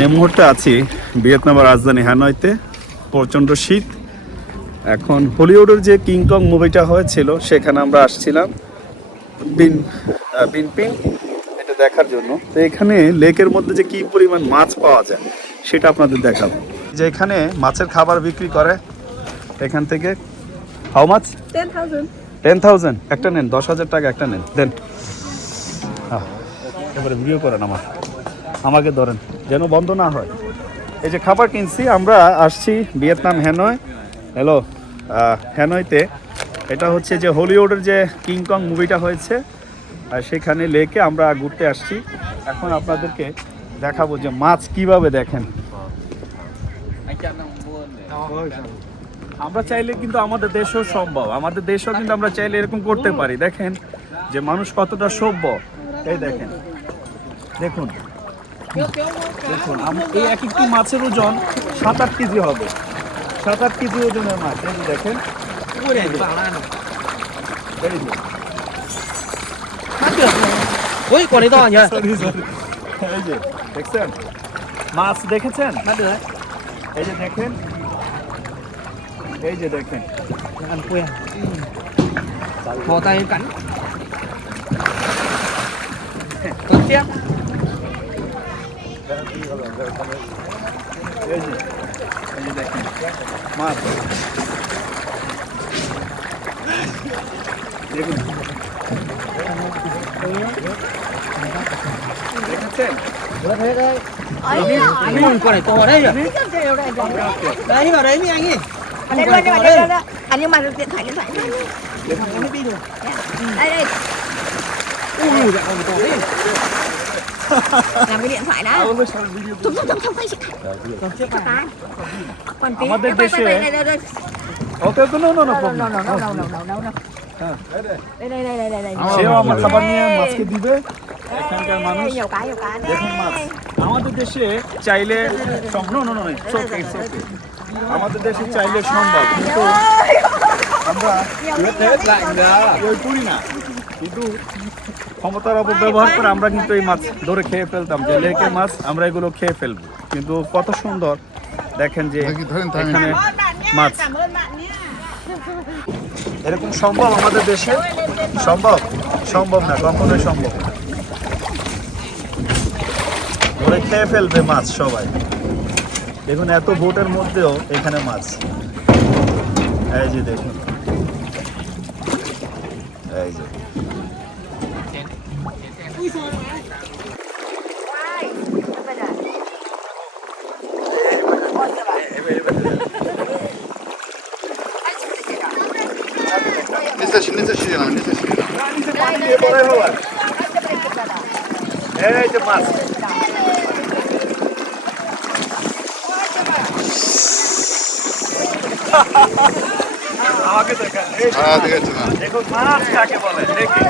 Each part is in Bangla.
এই মুহূর্তে আছি ভিয়েতনামের রাজধানী হ্যানয়তে। প্রচণ্ড শীত। এখন হলিউডের যে কিংকং মুভিটা হয়েছিল সেখানে আমরা আসছিলাম। দেখার জন্য। তো এখানে লেকের মধ্যে যে কি পরিমাণ মাছ পাওয়া যায় সেটা আপনাদের দেখাবো। যে এখানে মাছের খাবার বিক্রি করে এখান থেকে হাউ মাছ 10,000. টেন থাউজেন্ড একটা নেন দশ হাজার টাকা একটা নেন। দেন। এবারে ভিডিও করেন আমার। আমাকে ধরেন যেন বন্ধ না হয়। এই যে খাবার কিনছি আমরা আসছি ভিয়েতনাম হ্যানয়। হ্যালো হ্যানয়তে। এটা হচ্ছে যে হলিউডের যে কিংকং মুভিটা হয়েছে সেখানে লেকে আমরা ঘুরতে আসছি। এখন আপনাদেরকে দেখাবো যে মাছ কীভাবে দেখেন. আমরা চাইলে কিন্তু আমাদের দেশও সম্ভব। আমাদের দেশও কিন্তু আমরা চাইলে এরকম করতে পারি। দেখেন যে মানুষ কতটা সভ্য। এই দেখেন। দেখুন। দেখুন এই এক একটি মাছের ওজন সাত আট কেজি হবে। সাত আট কেজি ওজনের মাছ। দেখেন. এই যে। được. Ui, con đấy to nhỉ? sorry, sorry. এই যে দেখছেন মাছ দেখেছেন Bắt được. এই যে দেখেন এই যে দেখেন Ăn quen. Thò tay cắn. Tuần tiếp. এই যে এই যে দেখেন মাছ দেখুন দেখেছেন anh còn còn này to đấy rồi. Đấy vào đấy đi anh đi. Anh luôn, đây luôn, Anh nhưng mà điện thoại điện thoại. Điện thoại em pin rồi. Đây đây. Ui dạ. Làm cái điện thoại đã. Thúng thúng thúng thúng quay chị. Còn tí. Quay quay quay đây đây đây. Ok, no no no no no no no no no no no. সেও আমার খাবার নিয়ে মাছকে দিবে এখানকার মানুষ. দেখুন মাছ আমাদের দেশে চাইলে আমাদের দেশে চাইলে সম্ভব কিন্তু আমরা করি না কিন্তু ক্ষমতার অপব্যবহার করে আমরা কিন্তু এই মাছ ধরে খেয়ে ফেলতাম যে লেকে মাছ আমরা এগুলো খেয়ে ফেলব কিন্তু কত সুন্দর দেখেন যে এখানে মাছ এরকম সম্ভব আমাদের দেশে? সম্ভব? সম্ভব না, কখনোই সম্ভব না। ধরে খেয়ে ফেলবে মাছ সবাই। দেখুন, এত বোটের মধ্যেও এখানে মাছ। এই যে দেখুন। এই যে। নিচে শিখে না নিচে শিখে না নিচে পানি দিয়ে বড় হওয়ার এই যে মাছ আমাকে দেখা দেখুন মাছ কাকে বলে দেখি।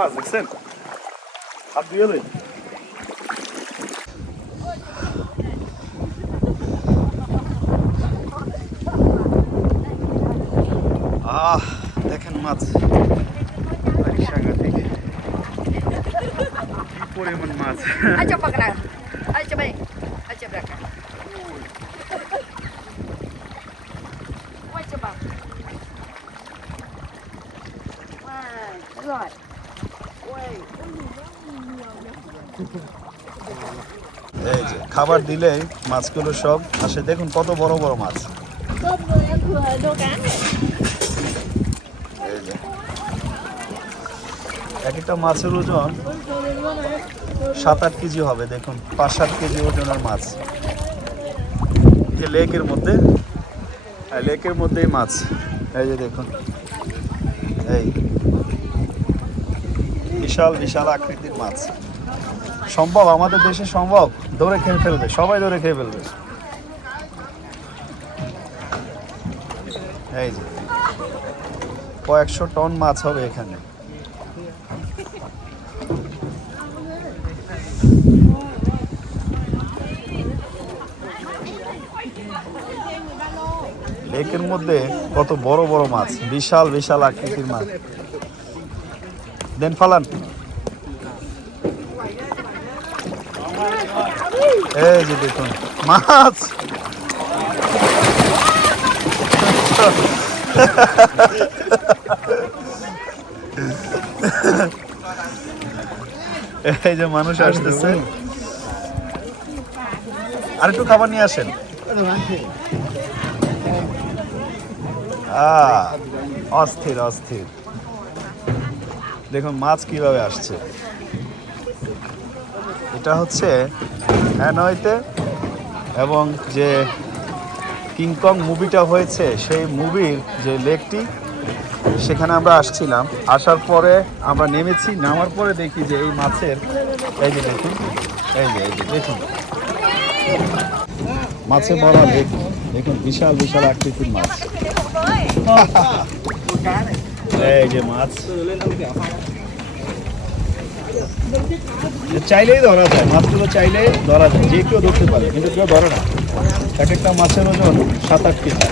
কত মাছ দেখছেন হাত দিয়ে দেয় আহ দেখেন মাছ সাংঘাতিক কি পরিমাণ মাছ Ai cho vào cái này. Ai cho এই যে, খাবার দিলেই মাছগুলো সব আসে। দেখুন কত বড় বড় মাছ। এক একটা মাছের ওজন সাত আট কেজি হবে, দেখুন, পাঁচ সাত কেজি ওজনের মাছ। লেকের মধ্যে লেকের মধ্যেই মাছ। এই যে দেখুন, এই বিশাল বিশাল আকৃতির মাছ। সম্ভব? আমাদের দেশে সম্ভব? ধরে খেয়ে ফেলবে, সবাই ধরে খেয়ে ফেলবে। এই যে, কয়েকশো টন মাছ হবে এখানে। লেকের মধ্যে কত বড় বড় মাছ, বিশাল বিশাল আকৃতির মাছ। দেন ফালান। এই যে দেখুন, মাছ। এই যে মানুষ আসতেছে। আর একটু খাবার নিয়ে আসেন। অস্থির অস্থির। দেখুন, মাছ কীভাবে আসছে। এটা হচ্ছে হ্যানয়তে এবং যে কিংকং মুভিটা হয়েছে, সেই মুভির যে লেকটি, সেখানে আমরা আসছিলাম। আসার পরে আমরা নেমেছি, নামার পরে দেখি যে এই মাছের, এই যে দেখুন, এই যে এই যে, দেখুন। মাছে ভরা লেক, দেখুন, বিশাল বিশাল আকৃতির মাছ। এই যে মাছ। চাইলেই ধরা যায় মাছগুলো চাইলে ধরা যায়, যে কেউ ধরতে পারে, কিন্তু কেউ ধরে না। এক একটা মাছের ওজন সাত আট কেজি।